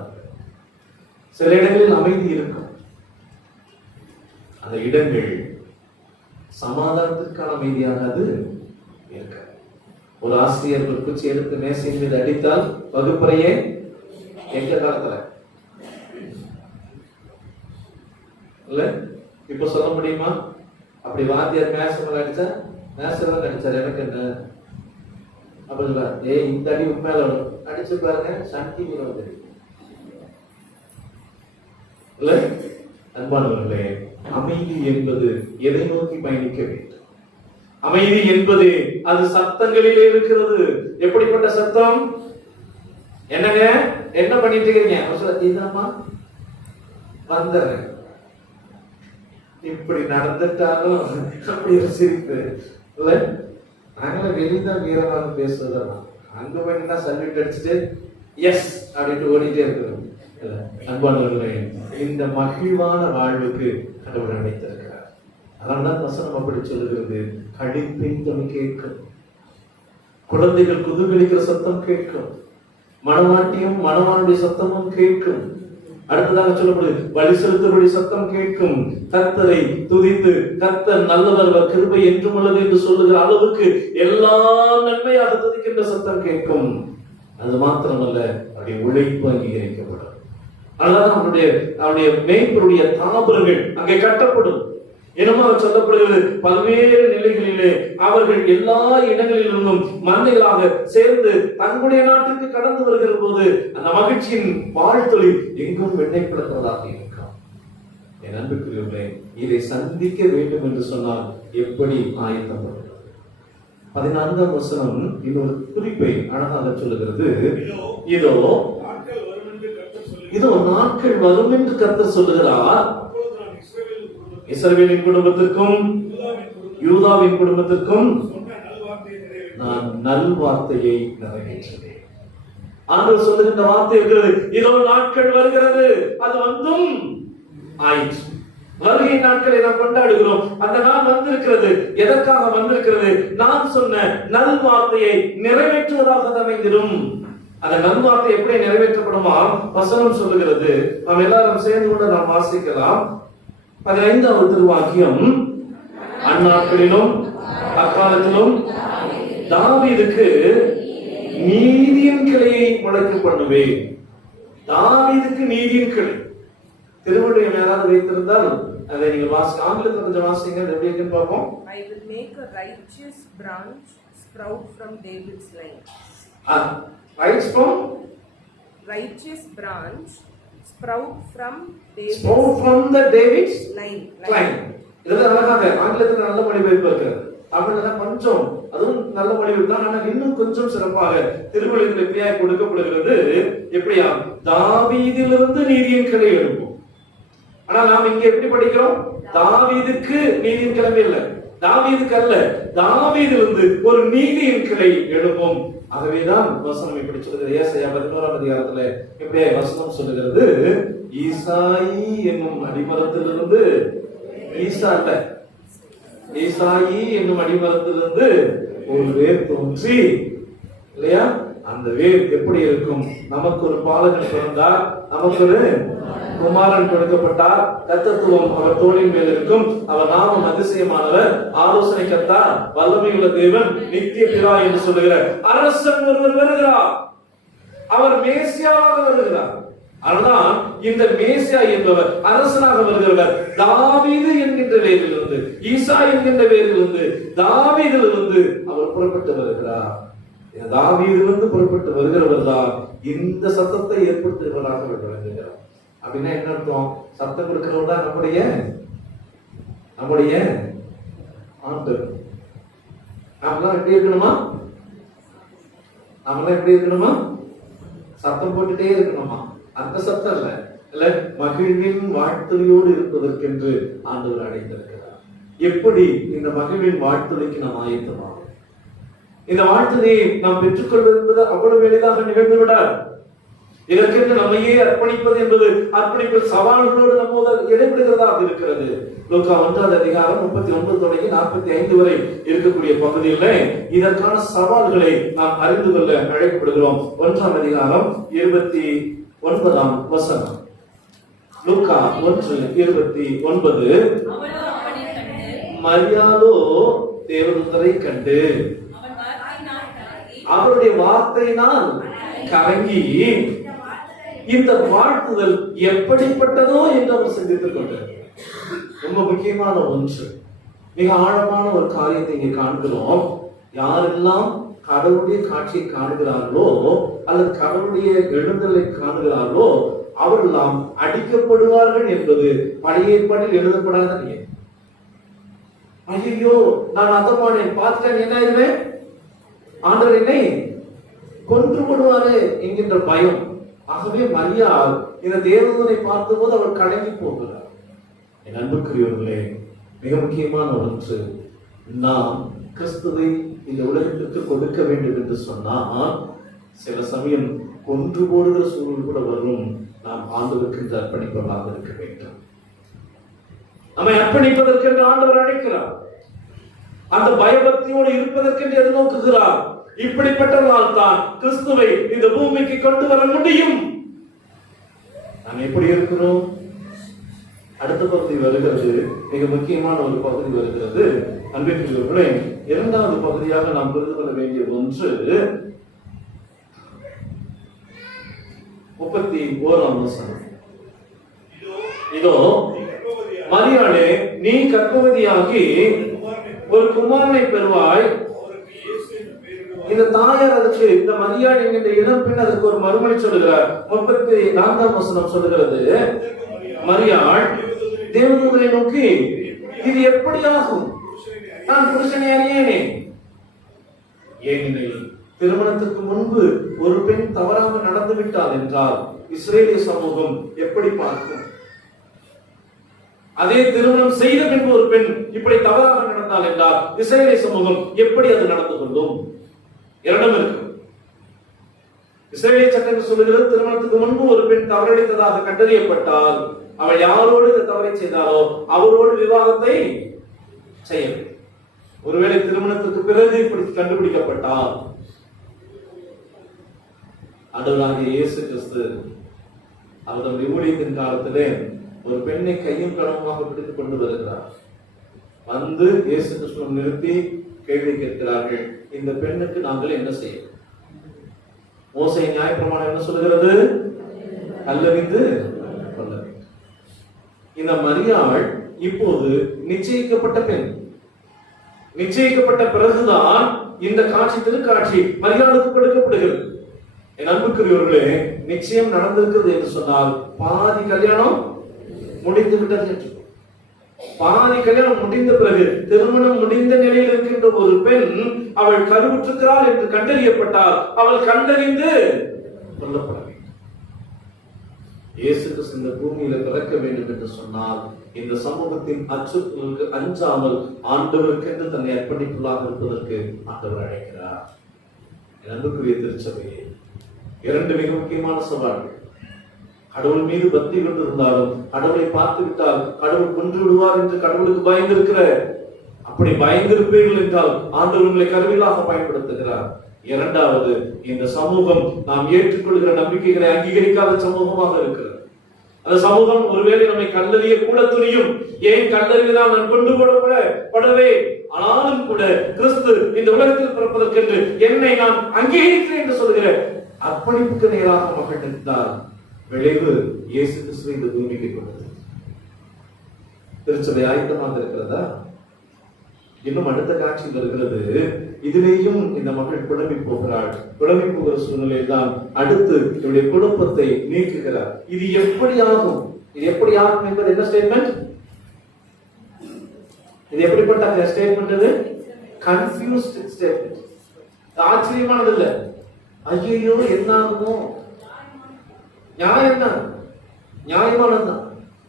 சில இடங்களில் அமைதி இருக்கும். அந்த இடங்கள் சமாதானத்திற்கான அமைதியாக அது இருக்க. ஒரு ஆசிரியர் ஒரு குச்சி எடுத்து மேசையின் மீது அடித்தால் வகுப்பறையே எங்க காலத்துல இல்ல இப்ப சொல்ல முடியுமா? அப்படி வாத்தியார் மேசம் அடிச்சா மேசம் அடிச்சார், எனக்கு என்ன அப்படிங்களா? இந்த அடி உண்மையில அடிச்சு பாருங்க, சக்தி வந்து இல்ல. அன்பானவர்களே, அமைதி என்பது எதை நோக்கி பயணிக்க வேண்டும்? அமைதி என்பது அது சத்தங்களிலே இருக்கிறது. எப்படிப்பட்ட சத்தம்? என்னங்க, என்ன பண்ணிட்டு இருக்கீங்க? தீவிரமா வந்துடுறேன். இப்படி நடந்துட்டாலும் அப்படி ஒரு சிரிப்பு இல்ல. நாங்கள வெளிதான் வீரமாக பேசுவதெல்லாம் அங்க போயிட்டு சல்யூட் அடிச்சுட்டு எஸ் அப்படின்ட்டு ஓடிட்டே இருக்கிறோம். அன்பானவர்களே, இந்த மகிழ்வான வாழ்வுக்கு கடவுள் அழைத்திருக்கிறார். அதனால்தான் வசனம் அப்படி சொல்லுகிறது, கழிப்பின் துணி கேட்கும், குழந்தைகள் குதூகலிக்கிற சத்தம் கேட்கும், மணவாட்டியும் மணவானுடைய சத்தமும் கேட்கும். அடுத்ததாக சொல்லப்படுது, பலி செலுத்தபடி சத்தம் கேட்கும். கர்த்தரை துதித்து கர்த்தர் நல்லவர், கிருபை என்றும் உள்ளது என்று சொல்லுகிற அளவுக்கு எல்லா நன்மையாக துதிக்கின்ற சத்தம் கேட்கும். அது மாத்திரமல்ல, அவருடைய உழைப்பு அங்கீகரிக்கப்படும். அதனால அவருடைய மேய்ப்பருடைய தாபரங்கள் அங்கே கட்டப்படும். என்னமோ சொல்லப்படுகிறது, பல்வேறு நிலைகளிலே அவர்கள் எல்லா இடங்களிலிருந்தும் மந்தைகளாக சேர்ந்து தங்களுடைய நாட்டுக்கு கடந்து வருகிற போது அந்த மகிழ்ச்சியின் வாழ்த்தொழி எங்கும் வெண்ணைப்படுத்துவதாக இருக்கும். என் அன்புக்குரியவர்களே, இதை சந்திக்க வேண்டும் என்று சொன்னால் எப்படி ஆயத்தப்படுகிறது? 14ஆம் வசனம் இன்னொரு குறிப்பை அழகாக சொல்லுகிறது. இதோ நாட்கள் வரும் என்று கர்த்தர் சொல்லுகிறார். இஸ்ரவேலின் குடும்பத்திற்கும் யூதாவின் குடும்பத்திற்கும் நான் நல்வார்த்தையை நிறைவேற்றினேன். ஆண்டவர் சொல்லுகின்ற வார்த்தை இருக்கிறது, இதோ நாட்கள் வருகிறது, அது வந்தும் ஆயிற்று. வருகை நாட்களை நாம் கொண்டாடுகிறோம். அந்த நாள் வந்திருக்கிறது. எதற்காக வந்திருக்கிறது? நான் சொன்ன நல் வார்த்தையை நிறைவேற்றுவதாக அமைந்திடும். அந்த நல்வார்த்தை எப்படி நிறைவேற்றப்படுமா? வசனம் சொல்லுகிறது. நாம் எல்லாரும் சேர்ந்து கூட நாம் வாசிக்கலாம். 15வது திருவாக்கியம். அந்நாட்களிலும் அக்காலத்திலும் தாவீதுக்கு நீதியின் கிளையை முளைக்க பண்ணுவேன். தாவீதுக்கு நீதியின் கிளை. திருவள்ளுவர் யாராவது வைத்திருந்தால் அதை நீங்க ஆங்கிலத்தில் கொஞ்சம் வாசிங்க. எப்படி இருக்குன்னு பார்ப்போம். I will make a righteous branch sprout from David's line. Righteous branch sprout from David's line. இதெல்லாம் அழகாக ஆங்கிலத்தில் நல்ல மொழிபெயர்ப்பு இருக்கு. தமிழ்ல கொஞ்சம் அதுவும் நல்ல மொழிபெயர்ப்பு தான். ஆனா இன்னும் கொஞ்சம் சிறப்பாக திருவள்ளுவர் எப்படியா கொடுக்கப்படுகிறது? எப்படியா? தாவீதிலிருந்து நீதியின் கிளை எழுப்பும். ஆனா நாம் இங்க எப்படி படிக்கிறோம்? தாவீதுக்கு நீதியின் கிளை இல்லை, தாவீதுக்கு அல்ல, தாவீதிலிருந்து ஒரு நீதியின் கிளை எழுப்பும். ஆகவேதான் வசனம் இப்படி சொல்லுகிறது. ஏசாயா 11ஆம் அதிகாரத்துல இப்படியே வசனம் சொல்லுகிறது, ஈசாயி என்னும் அடிமரத்திலிருந்து, ஈசாயி என்னும் அடிமரத்திலிருந்து ஒரு வேர் தோன்றி, இல்லையா? அந்த வேர் எப்படி இருக்கும்? நமக்கு ஒரு பாலகன் பிறந்தார், நமக்கு ஒரு குமாரன் கொடுக்கப்பட்டார், கர்த்தத்துவம் அவர் தோளின் மேல் இருக்கும், அவர் நாமம் அதிசயமானவர், ஆலோசனை கர்த்தர், வல்லமையுள்ள தேவன், நித்திய பிதா என்று சொல்லுகிறார். அரசன் ஒருவர் வருகிறார், அவர் மேசியாவாக வருகிறார். ஆனால் இந்த மேசியா என்பவர் அரசனாக வருகிறவர் தாவீது என்கின்ற வேரிலிருந்து, ஈசா என்கின்ற வேரிலிருந்து, தாவீதிலிருந்து அவர் புறப்பட்டு வருகிறார். தாவீதிலிருந்து புறப்பட்டு வருகிறவர் தான் இந்த சத்தத்தை ஏற்படுத்துகிறவராக விளங்குகிறார். அப்படின்னா என்ன அர்த்தம்? சத்தம் கொடுக்கிறவர் தான் நம்முடைய ஆண்டவர். நாமெல்லாம் எப்படி இருக்கணுமா? நாமெல்லாம் எப்படி இருக்கணுமா? சத்தம் போட்டுட்டே இருக்கணுமா? அந்த சத்தம் இல்ல, இல்ல, மகிழ்வின் வாழ்த்துறையோடு இருப்பதற்கென்று ஆண்டவர் அழைத்திருக்கிறார். எப்படி இந்த மகிழ்வின் வாழ்த்துறைக்கு நாம் ஆயத்தமாக? இந்த வாழ்த்துறையை நாம் பெற்றுக்கொள்வது என்பது அவ்வளவு எளிதாக நிகழ்ந்து விடாது. இதற்கென்று நம்மையே அர்ப்பணிப்பது என்பது அர்ப்பணிப்பில் சவால்களோடு நம்மோடு இடைபெறுகிறதாக இருக்கிறது. லூக்கா 1ஆம் அதிகாரம் 39 தொடங்கி 45 வரை இருக்கக்கூடிய பகுதியில் இதற்கான சவால்களை நாம் அறிந்து கொள்ள அழைக்கப்படுகிறோம். 1ஆம் அதிகாரம் 29ஆம் வசனம். லூக்கா 1:29. மரியாளோ தேவதூதரை கண்டு அவருடைய வார்த்தையினால் கலங்கி இந்த வாழ்த்துதல் எப்படிப்பட்டதோ என்று அவர் சிந்தித்துக் கொண்டார். ரொம்ப முக்கியமான ஒன்று, மிக ஆழமான ஒரு காரியத்தை இங்கே காண்கிறோம். யாரெல்லாம் கடவுளுடைய காட்சியை காணுகிறார்களோ அல்லது கடவுளுடைய எழுந்தலை காணுகிறார்களோ அவரெல்லாம் அடிக்கப்படுவார்கள் என்பது பழைய ஏற்பாட்டில் எழுதப்படாத நியதி. ஐயோ, நான் அதமானேன், பார்த்துட்டேன், என்ன ஆயிருவேன், ஆண்டவர் என்னை கொன்று விடுவாரு என்கின்ற பயம். ஆகவே மரியாள் இந்த தேவதூதனை பார்த்தபோது அவர் கலங்கி போகிறார். என் அன்புக்குரியவர்களே, மிக முக்கியமான ஒன்று, நாம் கிறிஸ்துவை இந்த உலகத்திற்கு கொடுக்க வேண்டும் என்று சொன்னால் சில சமயம் கொன்று போடுகிற சூழல் கூட வரும். நாம் ஆண்டவருக்கு அர்ப்பணிப்பவர்களாக இருக்க வேண்டும். நம்மை அர்ப்பணிப்பதற்கென்று ஆண்டவர் அழைக்கிறார். அந்த பயபக்தியோடு இருப்பதற்கென்று எதிர்நோக்குகிறார். இப்படிப்பட்டவர்களால் தான் கிறிஸ்துவை இந்த பூமிக்கு கொண்டு வர முடியும். நாம் எப்படி இருக்கிறோம்? அடுத்த பகுதி வருகிறது, மிக முக்கியமான ஒரு பகுதி வருகிறது. அன்பிற்குரியவர்களே, இரண்டாவது பகுதியாக நாம் புரிந்து கொள்ள வேண்டிய ஒன்று 31ஆம் வசனம். இதோ மரியாளே, நீ கர்ப்பவதியாகி ஒரு குமாரனை பெறுவாய். இந்த தாயார் அதுக்கு, இந்த மரியாள் என்கின்ற இளம் பெண் அதற்கு ஒரு மறுமொழி சொல்லுகிறார். 34ஆம் வசனம் சொல்லுகிறது, மரியாள் தேவதூதனை நோக்கி, இது எப்படி ஆகும், நான் புருஷனை அறியேனே. ஏனெனில் திருமணத்திற்கு முன்பு ஒரு பெண் தவறாக நடந்து விட்டாள் என்றால் இஸ்ரேலிய சமூகம் எப்படி பார்க்கும்? அதே திருமணம் செய்த பின்பு ஒரு பெண் இப்படி தவறாக நடந்தால் என்றால் இஸ்ரேலிய சமூகம் எப்படி அது நடந்து கொள்ளும்? இரண்டும் இருக்கு. இஸ்ரேலிய சட்டம் சொல்லுகிறது, திருமணத்துக்கு முன்பு ஒரு பெண் தவறளித்ததாக கண்டறியப்பட்டால் அவள் யாரோடு இந்த தவறை செய்தாலோ அவரோடு விவாகத்தை செய்ய வேண்டும். ஒருவேளை திருமணத்துக்கு பிறகு இப்படி கண்டுபிடிக்கப்பட்டால் ஆண்டவராகிய இயேசு கிறிஸ்து அவருடைய ஊழியத்தின் காலத்திலே ஒரு பெண்ணை கையும் களவுமாக பிடித்துக் கொண்டு வருகிறார். வந்து இயேசு கிறிஸ்துவை நிறுத்தி கேள்வி கேட்கிறார்கள், இந்த பெண்ணுக்கு நாங்கள் என்ன செய்ய? மோசே நியாயப்பிரமாணம் என்ன சொல்கிறது? கல்லெறிந்து கொல்ல வேண்டும். இந்த மரியாள் இப்போது நிச்சயிக்கப்பட்ட பெண். நிச்சயிக்கப்பட்ட பிறகுதான் இந்த காட்சி திருக்காட்சி மரியாளுக்கு கொடுக்கப்படுகிறது. என் அன்புக்குரியவர்களே, நிச்சயம் நடந்திருக்கிறது என்று சொன்னால் பாதி கல்யாணம் முடிந்து விட்டது என்று. பாதி கல்யாணம் முடிந்த பிறகு திருமணம் முடிந்த நிலையில் இருக்கின்ற ஒரு பெண் அவள் கருவுற்றிருக்கிறாள் என்று கண்டறியப்பட்டால் அவள் கண்டறிந்து கொல்லப்பட வேண்டும். இயேசு கிறிஸ்து இந்த பூமியில பிறக்க வேண்டும் என்று சொன்னால் இந்த சமூகத்தின் அச்சுறுத்தலுக்கு அஞ்சாமல் ஆண்டவருக்கு என்று தன்னை அர்ப்பணிப்புள்ளாக இருப்பதற்கு ஆண்டவர் அழைக்கிறார். என் அன்புக்குரிய திருச்சபையே, இரண்டு மிக முக்கியமான சவால்கள். கடவுள் மீது பக்தி கொண்டிருந்தாலும் கடவுளை பார்த்து விட்டால் கடவுள் கொன்று விடுவார் என்று கடவுளுக்கு பயந்திருக்கிற, அப்படி பயந்திருப்பீர்கள் என்றால் ஆண்டவர் உங்களை கருவிலாக பயன்படுத்துகிறார். இரண்டாவது, இந்த சமூகம் நாம் ஏற்றுக்கொள்கிற நம்பிக்கைகளை அங்கீகரிக்காத சமூகமாக இருக்கிறது. அந்த சமூகம் ஒருவேளை நம்மை கல்லறிய கூட துணியும். ஏன் கல்லறிவினால் நான் கொண்டு போடப்படவே, ஆனாலும் கூட கிறிஸ்து இந்த உலகத்தில் பிறப்பதற்கென்று என்னை நான் அங்கீகரிக்கிறேன் என்று சொல்கிற அர்ப்பணிப்புக்கு நேராக மக்கள் இருந்தால் விளைவு இயேசு கிறிஸ்து இந்த பூமிக்கு கொண்டது. திருச்சபை ஆயத்தமாக இருக்கிறதா? இன்னும் அடுத்த காட்சி வருகிறது. இதிலேயும் இந்த மகள் குழம்பி போகிறாள். குழம்பி போகிற சூழ்நிலையில் தான் அடுத்து இவருடைய குழப்பத்தை நீக்குகிறார். இது எப்படி ஆகும்? இது எப்படி ஆகும் என்பது என்ன ஸ்டேட்மெண்ட்? இது எப்படிப்பட்ட ஸ்டேட்மெண்ட்? இது கன்ஃபியூஸ்ட் ஸ்டேட்மெண்ட். ஆச்சரியமானது இல்ல. ஐயோ என்ன ஆகுமோ? நியாயம் தான், நியாயமானதுதான்.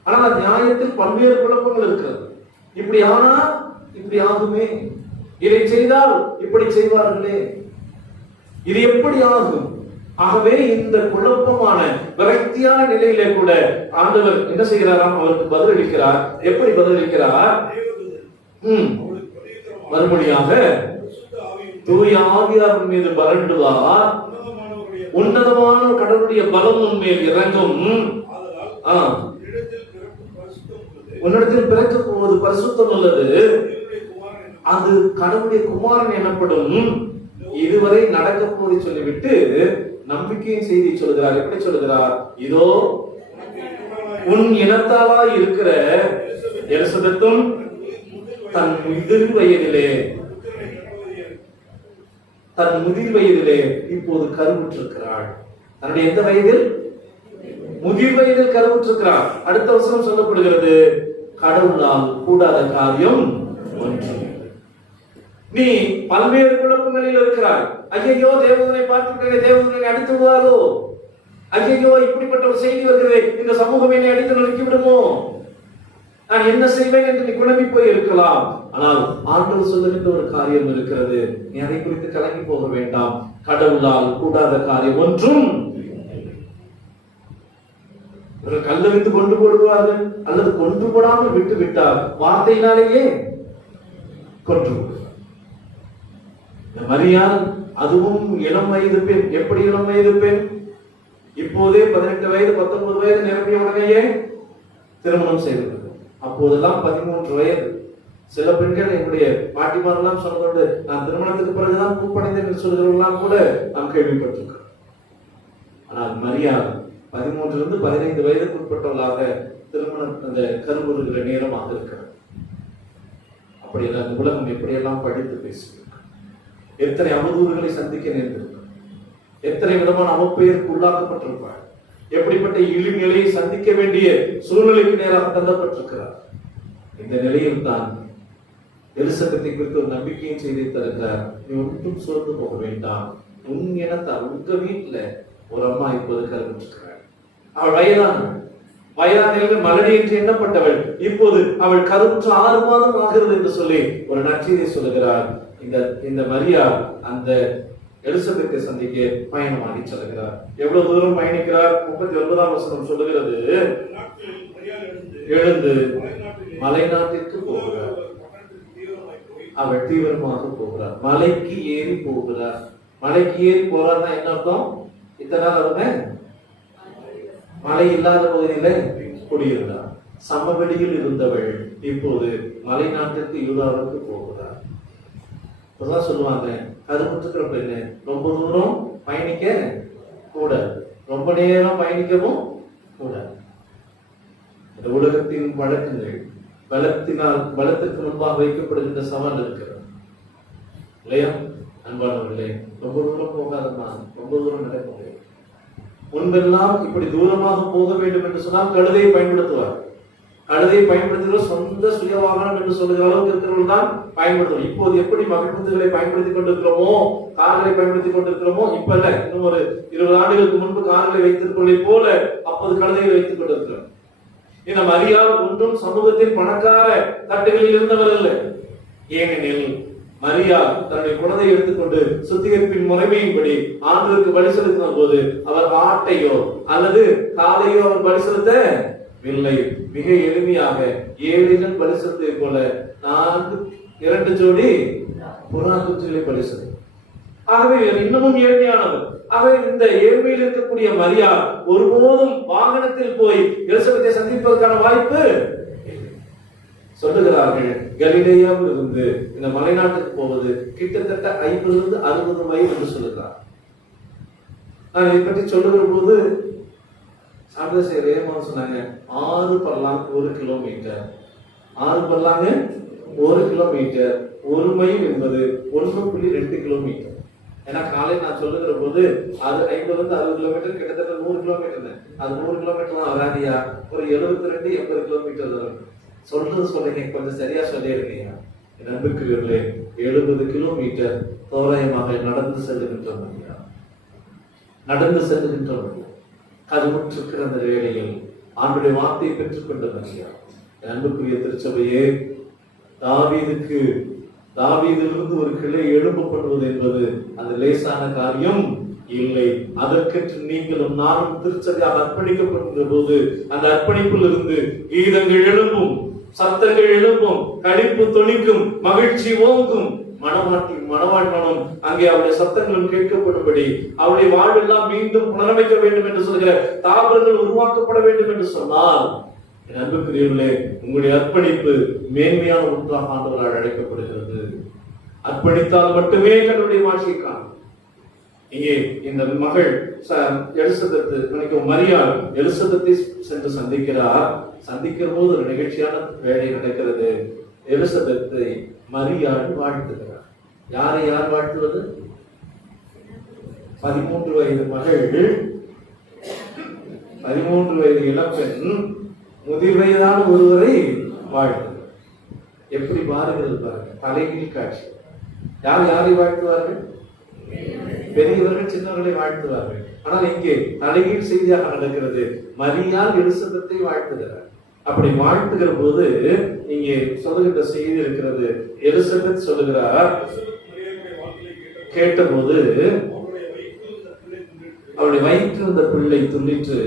ஆனால் நியாயத்தில் பல்வேறு குழப்பங்கள் இருக்கிறது. இப்படி ஆனா இப்படி ஆகுமே, இதை செய்தால் இப்படி செய்வார்களே, இது எப்படி ஆகும்? ஆகவே இந்த குழப்பமான விரக்தியான நிலையிலே கூட ஆண்டவர் என்ன செய்கிறாராம்? அவருக்கு பதிலளிக்கிறார். எப்படி பதிலளிக்கிறார்? மறுபடியாக தூய ஆவியார் மீது பரண்டுவார், உன்னதமான கடவுளுடைய பலம் உன்மேல் இறங்கும், உன்னிடத்தில் பிறக்க போவது பரிசுத்தம் உள்ளது, அது கடவுளுடைய குமாரன் எனப்படும், இதுவரை நடக்க போதை சொல்லிவிட்டு நம்பிக்கையின் செய்தி சொல்கிறார். எப்படி சொல்கிறார்? இதோ உன் இனத்தாலா இருக்கிற எலிசபெத்தும் தன் முதிர் வயதிலே இப்போது கருவுற்றிருக்கிறாள். தன்னுடைய எந்த வயதில்? முதிர் வயதில் கருவுற்றிருக்கிறாள். அடுத்த வசனம் சொல்லப்படுகிறது, கடவுளால் கூடாத காரியம் ஒன்று. நீ பல்வேறு குழப்பங்களில் இருக்கிறாய். ஐயோ தேவதனை பார்த்துவிட்டே, தேவதனை அடித்து விடுவாரோ, ஐயோ இப்படிப்பட்ட ஒரு செய்தி வருகிறது, இந்த சமூகம் என்னை அடித்து நொறுக்கி விடுமோ, நான் என்ன செய்வேன் என்று நீ குழம்பி போய் இருக்கலாம். ஆனால் ஆண்டவர் சொல்லுகின்ற ஒரு காரியம் இருக்கிறது. நீ அதை குறித்து கலங்கி போக வேண்டாம். கடவுளால் கூடாத காரியம் ஒன்றும். கல்லெறிந்து கொண்டு போடுவார்கள் அல்லது கொண்டு போடாமல் விட்டு விட்டால் வார்த்தையினாலேயே கொன்று. மரியாள் அதுவும் இளம் வயது பெண். எப்படி இளம் வயது பெண்? இப்போதே 18 வயது 19 வயது நிரம்பிய உடனேயே திருமணம் செய்தது. அப்போதெல்லாம் 13 வயது. சில பெண்கள் என்னுடைய பாட்டிமாரெல்லாம் சொன்னதோடு நான் திருமணத்துக்கு பிறகுதான் பூப்படைந்தேன் என்று சொல்கிறவர்களாம் கூட நாம் கேள்விப்பட்டிருக்கிறோம். ஆனால் மரியாள் 13 to 15 வயதுக்கு உட்பட்டவர்களாக திருமணம் அந்த கருவுறுகிற நேரமாக இருக்கிறது. அப்படியெல்லாம் இந்த உலகம் எப்படியெல்லாம் படித்து பேசுகிறது, எத்தனை அவதூறுகளை சந்திக்க நேர்ந்திருக்கிறது, எத்தனை விதமான அவப்பெயருக்கு உள்ளாக்கப்பட்டிருப்பார், எப்படிப்பட்ட இழிநிலையை சந்திக்க வேண்டிய சூழ்நிலைக்கு நேராக தள்ளப்பட்டிருக்கிறார். இந்த நிலையில் தான் எலிசபெத்தை குறித்து ஒரு நம்பிக்கையின் செய்தி தருகிறார். நீ ஒன்றும் சோர்ந்து போக வேண்டாம். உன் இனத்தால் உங்க வீட்டுல ஒரு அம்மா இப்போது கருவுற்றிருக்கிறார். அவள் வயதான மலடி என்று எண்ணப்பட்டவள் இப்போது அவள் கருவுற்று 6 மாதம் ஆகிறது என்று சொல்லி ஒரு நற்செய்தியை சொல்லுகிறார். இந்த மரியாள் அந்த எலிசபெத்தை சந்திக்க பயணமாகி செல்கிறார். எவ்வளவு தூரம் பயணிக்கிறார்? 39ஆம் வசனம் சொல்லுகிறது, எழுந்து மலைநாட்டிற்கு போகிறார். அவர் தீவிரமாக போகிறார். மலைக்கு ஏறி போகிறார். மலைக்கு ஏறி போறார்னா என்ன அர்த்தம்? இத்தனை நாள் அவங்க மழை இல்லாத பகுதியில குடியிருந்தார். சமவெளியில் இருந்தவள் இப்போது மலை நாட்டிற்கு யூதாவிற்கு போகிறார். இப்பதான் சொல்லுவாங்க, கருமுற்றுக்கிற பெண்ணு ரொம்ப தூரம் பயணிக்க கூடாது, ரொம்ப நேரம் பயணிக்கவும் கூடாது. இந்த உலகத்தின் வழக்குகள் பலத்திற்கு முன்பாக வைக்கப்படுகின்ற சவால் இருக்கிறது இல்லையா? அன்பானவர்களே, ரொம்ப தூரம் போகாதம்மா, ரொம்ப தூரம் நடக்க முடியும். முன்பெல்லாம் இப்படி தூரமாக போக வேண்டும் என்று சொன்னால் கழுதையை பயன்படுத்துவார். கழுதையை பயன்படுத்துகிற சொந்த சுய வாகனம் என்று சொல்லுகிற அளவுக்கு இருக்கிறவர்கள் தான் பயன்படுத்துவோம். இப்போது எப்படி மகிழ்ச்சிகளை பயன்படுத்திக் கொண்டிருக்கிறோமோ, கார்களை பயன்படுத்திக் கொண்டிருக்கிறோமோ, இப்ப இல்ல, இன்னும் ஒரு 20 ஆண்டுகளுக்கு முன்பு கார்களை வைத்திருப்பதை போல அப்போது கழுதையை வைத்துக் கொண்டிருக்கிறோம். இந்த மரியாள் ஒன்றும் சமூகத்தின் பணக்கார தட்டுகளில் இருந்தவர் அல்ல. ஏனெனில் மரியா தன்னுடைய குழந்தையை எடுத்துக்கொண்டு சுத்திகரிப்பின் முறைமையின்படி ஆண்டவருக்கு பலி செலுத்தின போது அவர் ஆட்டையோ அல்லது காலையோ அவர் பலி செலுத்தவில்லை. மிக எளிமையாக 7 பலி செலுத்தியதை போல 2 ஜோடி புறா குஞ்சுகளை பலி செலுத்த. ஆகவே இன்னமும் ஏழ்மையானவர். ஆகவே இந்த ஏழ்மையில் இருக்கக்கூடிய மரியா ஒருபோதும் வாகனத்தில் போய் எலிசபெத்தை சந்திப்பதற்கான வாய்ப்பு சொல்லுகிறார்கள். கலிலேயாவில் இருந்து இந்த மலைநாட்டுக்கு போவது கிட்டத்தட்ட 50 60 மைல் என்று சொல்லுகிறார். நான் இதை பற்றி சொல்லுகிற போது சாண்டசேரேமா சொன்னாங்க, 6 பல்லாங் 1 கிலோமீட்டர். 6 பல்லாங்க 1 கிலோமீட்டர். 1 மைல் என்பது 1.2 கிலோமீட்டர். ஏன்னா காலையில் நான் சொல்லுகிற போது அது 50 60 கிலோமீட்டர், கிட்டத்தட்ட 100 கிலோமீட்டர். அது 100 கிலோமீட்டர் தான் வராதியா, ஒரு 72 80 கிலோமீட்டர் வரும். சொல்றீங்க, கொஞ்சம் சரியா சொல்லியிருக்கீங்க. என் அன்புக்குரியவர்களே, 70 கிலோமீட்டர் தோராயமாக நடந்து செல்லுகின்றோம். நடந்து செல்லுகின்றோம். கருமுற்றிருக்கிற அந்த வேளையில் ஆண்டுடைய வார்த்தையை பெற்றுக் கொண்ட மரியா. என் அன்புக்குரிய திருச்சபையே, தாவீதிலிருந்து ஒரு கிளை எழுப்பப்படுவது என்பது அது லேசான காரியம் இல்லை. அதற்கென்று நீங்களும் நானும் திருச்சபையாக அர்ப்பணிக்கப்படுகிற போது அந்த அர்ப்பணிப்பில் இருந்து கீதங்கள் எழும்பும், சத்தங்கள் எழும்பும், களிப்பு தொனிக்கும், மகிழ்ச்சி ஓங்கும். மணவாள் மனம் அங்கே அவருடைய சத்தங்களும் கேட்கப்படும்படி அவருடைய வாழ்வெல்லாம் மீண்டும் புனரமைக்க வேண்டும் என்று சொல்கிற தாவரங்கள் உருவாக்கப்பட வேண்டும் என்று சொன்னால், என் அன்புக்குரியவர்களே, உங்களுடைய அர்ப்பணிப்பு மேன்மையான ஒன்றாக ஆண்டவரால் அழைக்கப்படுகிறது. அர்ப்பணித்தால் மட்டுமே தன்னுடைய மாட்சியை காணும். இங்கே இந்த மகள் மரியாள் எலிசபெத்தை சென்று சந்திக்கிறார். சந்திக்கிற போது ஒரு நிகழ்ச்சியான வேலை நடக்கிறது. எலிசபெத்தை மரியாள் வாழ்த்துகிறார். யாரை யார் வாழ்த்துவது? 13 வயது மகள், 13 வயது இளம்பெண் முதிர் வயதான ஒருவரை வாழ்த்துகிறார். எப்படி மாறுகிறது பாருங்க, தலைகீழ் காட்சி. யாரை வாழ்த்துவார்கள்? பெரியவர்கள் சின்னவர்களை வாழ்த்துவார்கள். ஆனால் இங்கே தலைகீழ் செய்தியாக நடக்கிறது. மரியாள் எலிசபெத்தை வாழ்த்துகிறார். அப்படி வாழ்த்துகிற போது இங்கே சொல்லுகின்ற செய்தி இருக்கிறது. எலிசபெத் சொல்லுகிறார், கேட்டபோது அவருடைய வயிற்றில் இருந்த பிள்ளை துள்ளிற்று.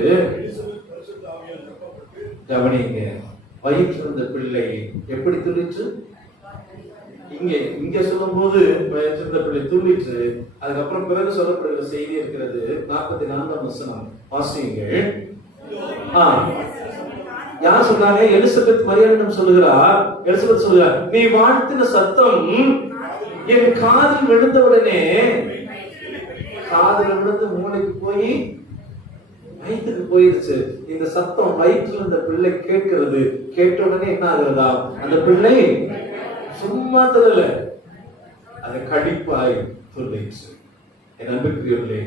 கவனிங்க, வயிற்றில் இருந்த பிள்ளை எப்படி துள்ளிற்று? இங்க சொல்லும் போது வயிற்றிருந்த பிள்ளை துள்ளிற்று. அதுக்கப்புறம் பிறகு சொல்லப்படுகிற செய்தி இருக்கிறது. 44ஆம் வசனம் வாசியுங்கள். யார் சொல்றாங்க? எலிசபெத் மரியாளிடம் சொல்லுகிறார். எலிசபெத் சொல்லுகிறார், நீ வாழ்த்தின சத்தம் என் காதில் விழுந்தவுடனே, காதில் விழுந்து மூளைக்கு போய் வயிற்றுக்கு போயிருச்சு. இந்த சத்தம் வயிற்றில் இருந்த பிள்ளை கேட்கிறது. கேட்ட உடனே என்ன ஆகுறதா? அந்த பிள்ளை சும்மா தரல, அது கழிப்பாய் சொல்லிச்சு. என் அன்புக்குரியவர்களே,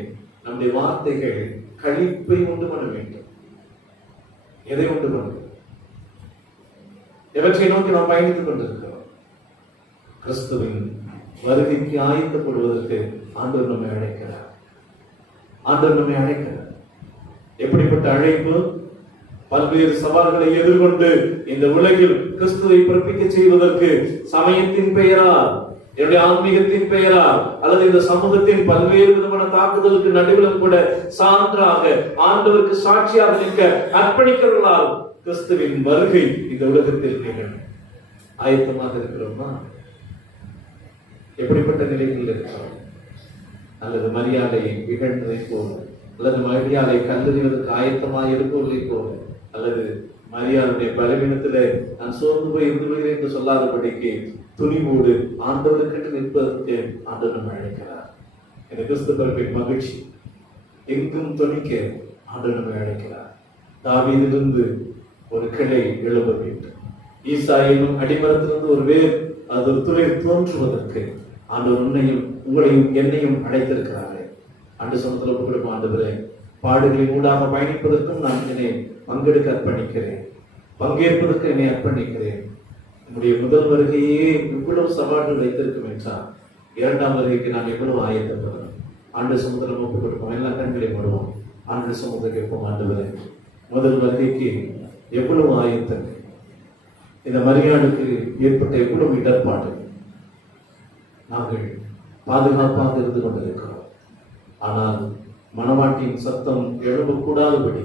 நம்முடைய வார்த்தைகள் கழிப்பை உண்டு பண்ண வேண்டும். எதை உண்டு பண்ண? எவற்றை நோக்கி நாம் பயணித்துக் கொண்டிருக்கிறோம்? கிறிஸ்துவின் வருகைக்கு ஆயத்தப்படுவதற்கு ஆண்டவர் நம்மை அழைக்கிறார். ஆண்டவர் நம்மை அழைக்கிறார். எப்படிப்பட்ட அழைப்பு! பல்வேறு சவால்களை எதிர்கொண்டு இந்த உலகில் கிறிஸ்துவை பிறப்பிக்க செய்வதற்கு சமயத்தின் பெயரால், என்னுடைய ஆன்மீகத்தின் பெயரால், அல்லது இந்த சமூகத்தின் பல்வேறு விதமான தாக்குதலுக்கு நடுவிலும் கூட சான்றாக ஆண்டவருக்கு சாட்சியாக நிற்க அர்ப்பணிக்கிறவர்களால் கிறிஸ்துவின் வருகை இந்த உலகத்தில் நிகழும். ஆயத்தமாக இருக்கிறோமா? எப்படிப்பட்ட நிலையில் இருக்கிறோம்? அல்லது மரியாதை இகழ்ந்ததை போல, அல்லது மரியாதை கல்லறிவதற்கு ஆயத்தமாக இருப்பவர்களை போல, அல்லது மரியாதையுடைய பலவீனத்திலே நான் சோர்ந்து போய் இருந்து விடுகிறேன் என்று சொல்லாதபடிக்கு துணிவோடு ஆண்டவருக்கென்று நிற்பதற்கு ஆண்டவர் நம்மை அழைக்கிறார். எனக்கு கிறிஸ்து பிறப்பின் மகிழ்ச்சி எங்கும் துணிக்க ஆண்டவர் நம்மை அழைக்கிறார். தாவீதிலிருந்து ஒரு கிளை எழும்ப வேண்டும். ஈசா என்னும் அடிமரத்திலிருந்து ஒரு வேர், அது ஒரு துளிர் தோன்றுவதற்கு ஆண்டவர் உன்னையும் உங்களையும் என்னையும் அழைத்திருக்கிறாரே. ஆண்டு சமத்துல கொடுக்கும் ஆண்டவரே, பாடுகளின் ஊடாக பயணிப்பதற்கும் நான் என்னை பங்கெடுக்க அர்ப்பணிக்கிறேன், பங்கேற்பதற்கு என்னை அர்ப்பணிக்கிறேன். நம்முடைய முதல் வருகையே இவ்வளவு சவால்கள் வைத்திருக்கும் என்றால் இரண்டாம் வருகைக்கு நான் எவ்வளவு ஆயத்தப்படுறோம். ஆண்டு சமுதிரம் ஒப்புக் கொடுப்போம். எல்லா கண்களையும் விடுவோம். ஆண்டு சமுதிரம் கேட்போம். ஆண்டவரே, முதல் வருகைக்கு எவ்வளவு ஆயத்தம், இந்த மரியாதைக்கு ஏற்பட்ட எவ்வளவு இடர்பாடு, நாங்கள் பாதுகாப்பாக இருந்து கொண்டிருக்கிறோம். ஆனால் மணவாட்டியின் சத்தம் எழும்பக்கூடாதபடி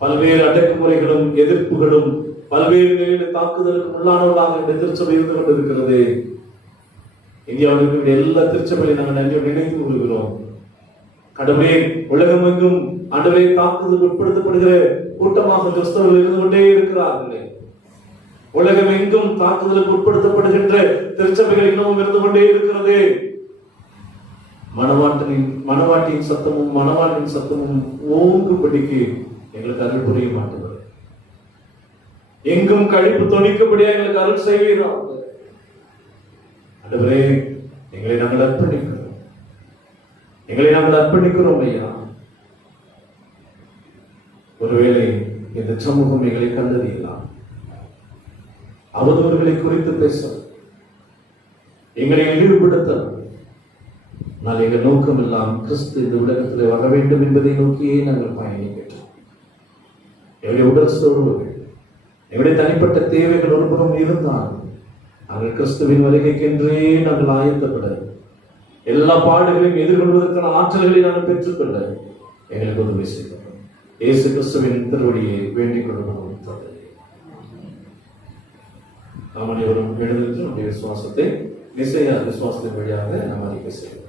பல்வேறு அடக்குமுறைகளும் எதிர்ப்புகளும் பல்வேறு நிலையில தாக்குதலுக்கு உள்ளானவர்களாக இந்த திருச்சபை இருந்து கொண்டிருக்கிறது. இந்தியாவில் இருக்கிற எல்லா திருச்சபையை நாங்கள் நன்றி நினைத்து கொள்கிறோம். கடவுளே, உலகமெங்கும் ஆண்டவரே தாக்குதல் உட்படுத்தப்படுகிற கூட்டமாக கிறிஸ்தவர்கள் இருந்து கொண்டே இருக்கிறார்களே. உலகம் எங்கும் தாக்குதலுக்கு உட்படுத்தப்படுகின்ற திருச்சபைகள் இன்னமும் இருந்து கொண்டே இருக்கிறது. மணவாட்டியின் சத்தமும் மணவாட்டின் சத்தமும் ஓங்கும்படிக்கு எங்களுக்கு அருள் புரிய மாட்டது. எங்கும் கழிப்பு தொனிக்கும்படியா எங்களுக்கு அருள் செய்வீர்கள். ஆண்டவரே, எங்களை நாங்கள் அர்ப்பணிக்கிறோம் ஐயா. ஒருவேளை இந்த சமூகம் எங்களை கண்டறியலாம், அவதூறுகளை குறித்து பேச, எங்களை இழிவுபடுத்த, ஆனால் எங்கள் நோக்கம் எல்லாம் கிறிஸ்து இந்த உலகத்தில் வர வேண்டும் என்பதை நோக்கியே நாங்கள் பயணிக்கின்றோம். எங்களுடைய உடல் சோர்வுகள், எங்களுடைய தனிப்பட்ட தேவைகள் ஒருபுறம் இருந்தால் நாங்கள் கிறிஸ்துவின் வருகைக்கென்றே நாங்கள் ஆயத்தப்பட, எல்லா பாடுகளையும் எதிர்கொள்வதற்கான ஆற்றல்களை நாங்கள் பெற்றுக்கொள்ள எங்களுக்கு உதவி செய்கிறோம். இயேசு கிறிஸ்துவின் திருவடியை வேண்டிக் கொள்வோம். நாம் அனைவரும் எழுந்து நம்முடைய விசுவாசத்தை விசுவாசத்தின் வழியாக நாம் அறிக்கை செய்வோம்.